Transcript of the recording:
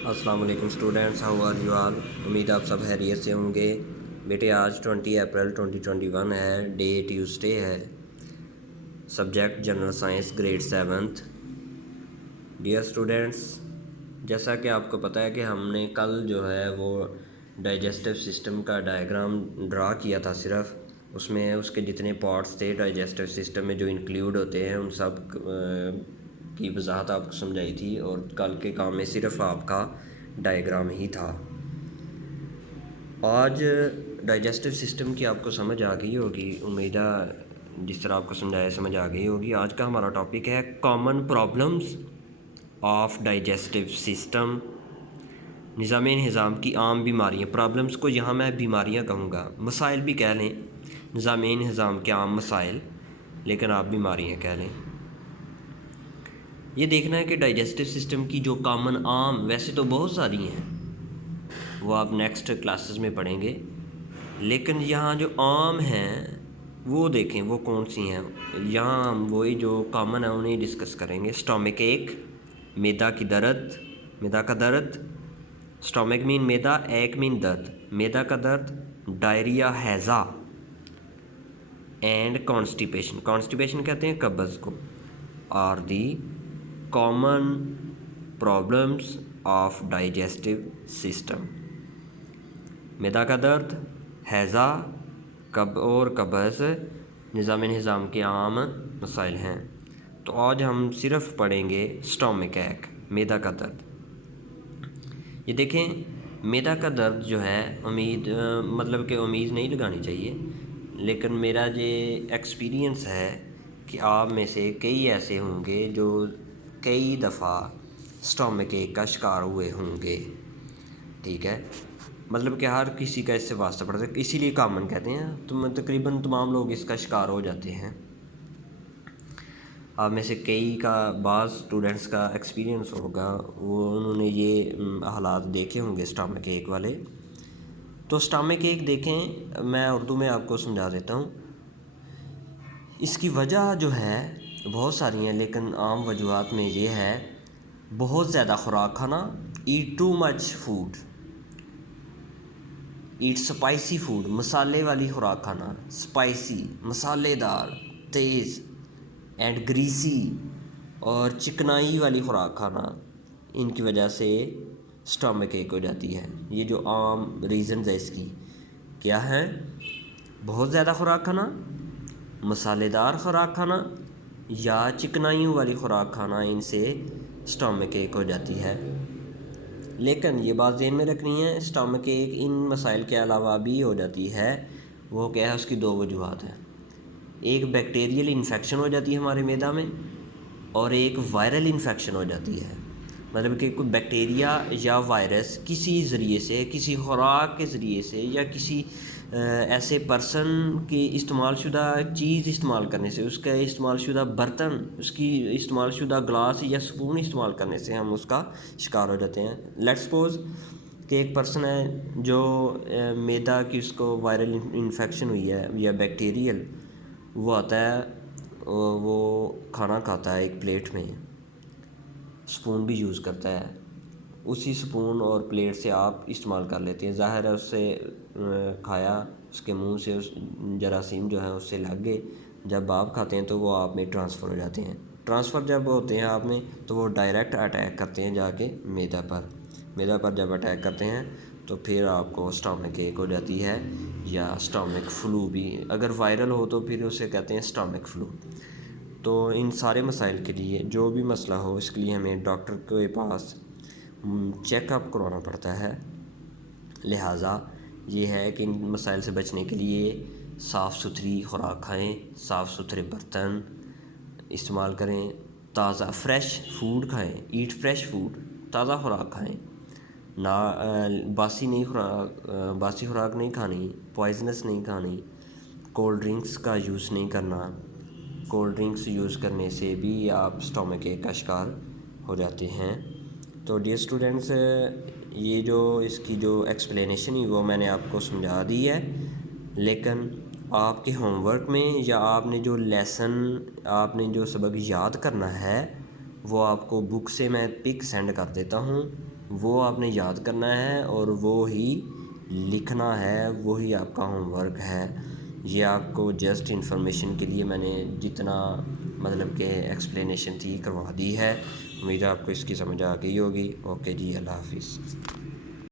السلام علیکم students, how are you all? امید آپ سب خیریت سے ہوں گے۔ بیٹے آج 20 اپریل 2021 ہے، ڈے ٹیوزڈے ہے، subject general science grade 7۔ Dear students, جیسا کہ آپ کو پتہ ہے کہ ہم نے کل جو ہے وہ ڈائجسٹو سسٹم کا ڈائیگرام ڈرا کیا تھا، صرف اس میں اس کے جتنے پارٹس تھے ڈائجسٹو سسٹم میں جو انکلیوڈ ہوتے ہیں ان سب کی وضاحت آپ کو سمجھائی تھی، اور کل کے کام میں صرف آپ کا ڈائیگرام ہی تھا۔ آج ڈائجسٹو سسٹم کی آپ کو سمجھ آ گئی ہوگی، امیدہ جس طرح آپ کو سمجھایا سمجھ آ گئی ہوگی۔ آج کا ہمارا ٹاپک ہے common problems of digestive system, نظام انہضام کی عام بیماریاں۔ پرابلمز کو یہاں میں بیماریاں کہوں گا، مسائل بھی کہہ لیں، نظام انہضام کے عام مسائل، لیکن آپ بیماریاں کہہ لیں۔ یہ دیکھنا ہے کہ ڈائجسٹو سسٹم کی جو کامن عام، ویسے تو بہت ساری ہیں، وہ آپ نیکسٹ کلاسز میں پڑھیں گے، لیکن یہاں جو عام ہیں وہ دیکھیں وہ کون سی ہیں۔ یہاں ہم وہی جو کامن ہیں انہیں ڈسکس کریں گے۔ اسٹامک ایک، معدہ کی درد، معدہ کا درد، اسٹامک مین معدہ، ایک مین درد، معدہ کا درد، ڈائریا، ہیضہ، اینڈ کانسٹیپیشن۔ کانسٹیپیشن کہتے ہیں قبض کو۔ Are the common problems of digestive system. معدہ کا درد، ہیضہ اور قبض نظام انہضام کے عام مسائل ہیں۔ تو آج ہم صرف پڑھیں گے اسٹامک ایک، معدہ کا درد۔ یہ دیکھیں، معدہ کا درد جو ہے مطلب کہ امید نہیں لگانی چاہیے، لیکن میرا یہ ایکسپیرینس ہے کہ آپ میں سے کئی ایسے ہوں گے جو کئی دفعہ اسٹامک ایک کا شکار ہوئے ہوں گے، ٹھیک ہے؟ مطلب کہ ہر کسی کا اس سے واسطہ پڑتا ہے، اسی لیے کامن کہتے ہیں، تقریباً تمام لوگ اس کا شکار ہو جاتے ہیں۔ آپ میں سے کئی کا، بعض اسٹوڈنٹس کا ایکسپیرینس ہوگا، انہوں نے یہ حالات دیکھے ہوں گے اسٹامک ایک والے۔ تو اسٹامک ایک دیکھیں، میں اردو میں آپ کو سمجھا دیتا ہوں۔ اس کی وجہ جو ہے بہت ساری ہیں، لیکن عام وجوہات میں یہ ہے بہت زیادہ خوراک کھانا، eat too much food, eat spicy food, مسالے والی خوراک کھانا، اسپائسی، مسالے دار، تیز، اینڈ گریسی اور چکنائی والی خوراک کھانا، ان کی وجہ سے اسٹامک ایک ہو جاتی ہے۔ یہ جو عام ریزنز ہے اس کی کیا ہیں؟ بہت زیادہ خوراک کھانا، مسالے دار خوراک کھانا یا چکنائیوں والی خوراک کھانا، ان سے اسٹامک ایک ہو جاتی ہے۔ لیکن یہ بات ذہن میں رکھنی ہے، اسٹامک ایک ان مسائل کے علاوہ بھی ہو جاتی ہے۔ وہ کیا ہے؟ اس کی دو وجوہات ہیں۔ ایک بیکٹیریل انفیکشن ہو جاتی ہے ہمارے معدہ میں، اور ایک وائرل انفیکشن ہو جاتی ہے۔ مطلب کہ کوئی بیکٹیریا یا وائرس کسی ذریعے سے، کسی خوراک کے ذریعے سے یا کسی ایسے پرسن کی استعمال شدہ چیز استعمال کرنے سے، اس کا استعمال شدہ برتن، اس کی استعمال شدہ گلاس یا سپون استعمال کرنے سے ہم اس کا شکار ہو جاتے ہیں۔ لیٹ سپوز کہ ایک پرسن ہے جو معدہ کی اس کو وائرل انفیکشن ہوئی ہے یا بیکٹیریل، وہ آتا ہے، وہ کھانا کھاتا ہے ایک پلیٹ میں، سپون بھی یوز کرتا ہے، اسی سپون اور پلیٹ سے آپ استعمال کر لیتے ہیں۔ ظاہر ہے اس سے کھایا، اس کے منہ سے جراثیم جو ہیں اس سے لگ گئے، جب آپ کھاتے ہیں تو وہ آپ میں ٹرانسفر ہو جاتے ہیں۔ ٹرانسفر جب ہوتے ہیں آپ میں تو وہ ڈائریکٹ اٹیک کرتے ہیں جا کے معدہ پر۔ معدہ پر جب اٹیک کرتے ہیں تو پھر آپ کو اسٹامک ایک ہو جاتی ہے، یا اسٹامک فلو بھی، اگر وائرل ہو تو پھر اسے کہتے ہیں اسٹامک فلو۔ تو ان سارے مسائل کے لیے جو بھی مسئلہ ہو، اس کے لیے ہمیں ڈاکٹر کے پاس چیک اپ کروانا پڑتا ہے۔ لہٰذا یہ ہے کہ ان مسائل سے بچنے کے لیے صاف ستھری خوراک کھائیں، صاف ستھرے برتن استعمال کریں، تازہ فریش فوڈ کھائیں، ایٹ فریش فوڈ، تازہ خوراک کھائیں، باسی خوراک نہیں کھانی، پوائزنس نہیں کھانی، کولڈ ڈرنکس کا یوز نہیں کرنا۔ کولڈ ڈرنکس یوز کرنے سے بھی آپ اسٹامک ایک کا شکار ہو جاتے ہیں۔ تو ڈیئر اسٹوڈنٹس، یہ جو اس کی جو ایکسپلینیشن ہی وہ میں نے آپ کو سمجھا دی ہے، لیکن آپ کے ہوم ورک میں یا آپ نے جو لیسن، آپ نے جو سبق یاد کرنا ہے، وہ آپ کو بک سے میں پک سینڈ کر دیتا ہوں، وہ آپ نے یاد کرنا ہے اور وہ ہی لکھنا ہے، وہی آپ کا ہوم ورک ہے۔ یہ آپ کو جسٹ انفارمیشن کے لیے میں نے جتنا مطلب کہ ایکسپلینیشن تھی کروا دی ہے۔ امید ہے آپ کو اس کی سمجھ آ گئی ہوگی۔ اوکے جی، اللہ حافظ۔